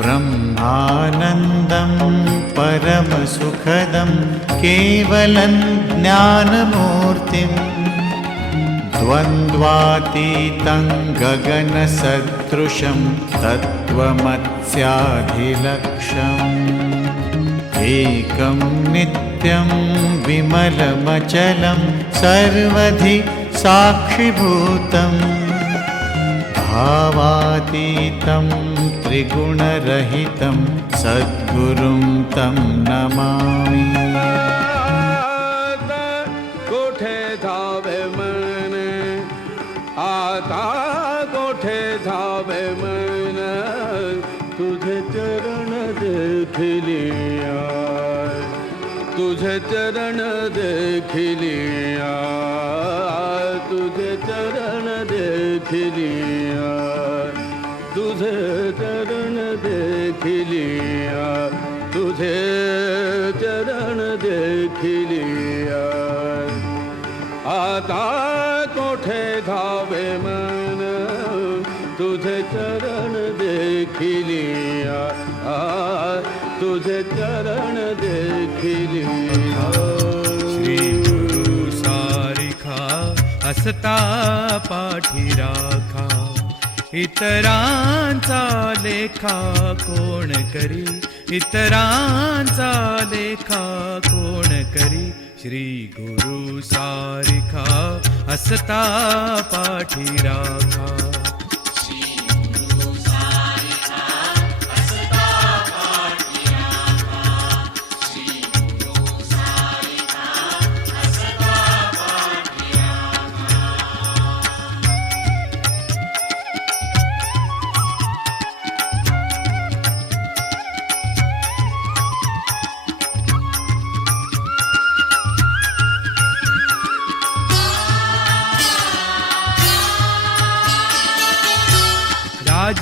ब्रह्मानन्दं परमसुखदं केवलं ज्ञानमूर्तिम् द्वन्द्वातीतं गगनसदृशं तत्त्वमस्याधिलक्षम् एकं नित्यं विमलमचलं सर्वधि साक्षिभूतम् भावातीतं त्रिगुणरहितं सद्गुरुं तं नमामि। आता कोठे धावे मन आता कोठे धावे मन तुझे चरण देखलिया तुझे चरण देखलिया तुझे चरण देखलिया तुझे चरण देखलिया तुझे चरण देखलिया आता कोठे धावे मन तुझे चरण देखलिया आ, तुझे चरण देखलिया श्री गुरु सारिखा हसता पाठी राखा। इतरांचा लेखा कोण करी? इतरांचा लेखा कोण करी? श्री गुरु सारिखा हसता पाठी राखा.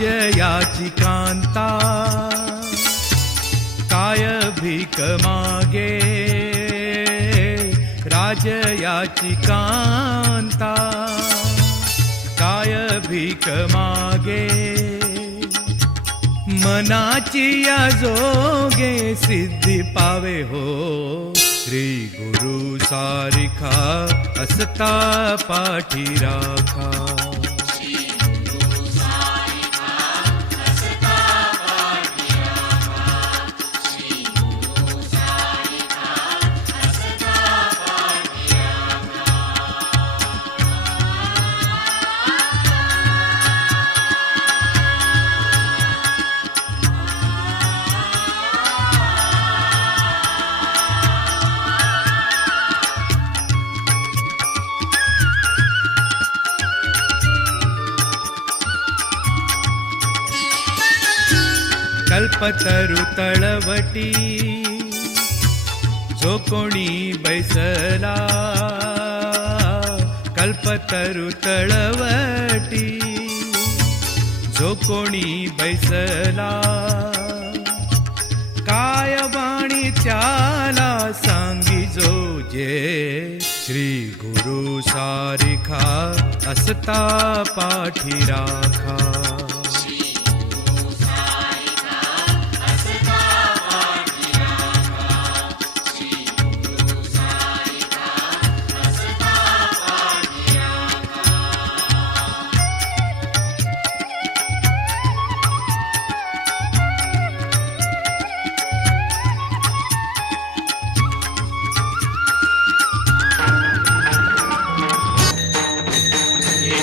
राजयाची कांता काय भीक मागे राजयाची कांता काय भीक मागे मनाची या जोगे सिद्धी पावे हो। श्री गुरु सारिखा असता पाठी राखा। कल्पतरु तळवटी जो कोणी बैसला कल्पतरु तळवटी जो कोणी बैसला काय चाला त्याला सांगी जो जे श्री गुरु सारिखा असता पाठी राखा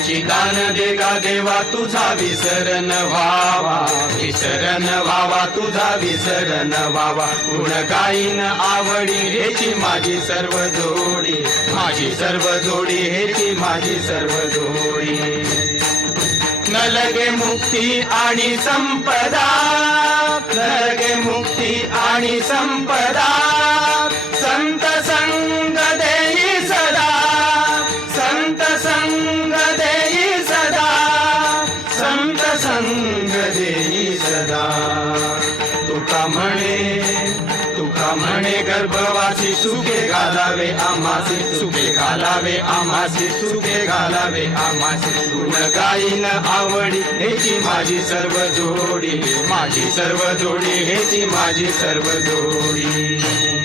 याची दान देगा देवा तुझा विसरण व्हावा. विसरण व्हावा तुझा विसरण व्हावा. गुण गाईन आवडी हेची माझी सर्व जोडी. माझी सर्व जोडी हेची माझी सर्व जोडी. न लगे मुक्ती आणि संपदा. न लगे मुक्ती आणि संपदा. म्हणे गर्भवासी सुखे घालावे आमासी सुखे घालावे आमासी सुखे घालावे आम्हासी गुण गाईन आवडी हेची माझी सर्व जोडी माझी सर्व जोडी हेची माझी सर्व जोडी.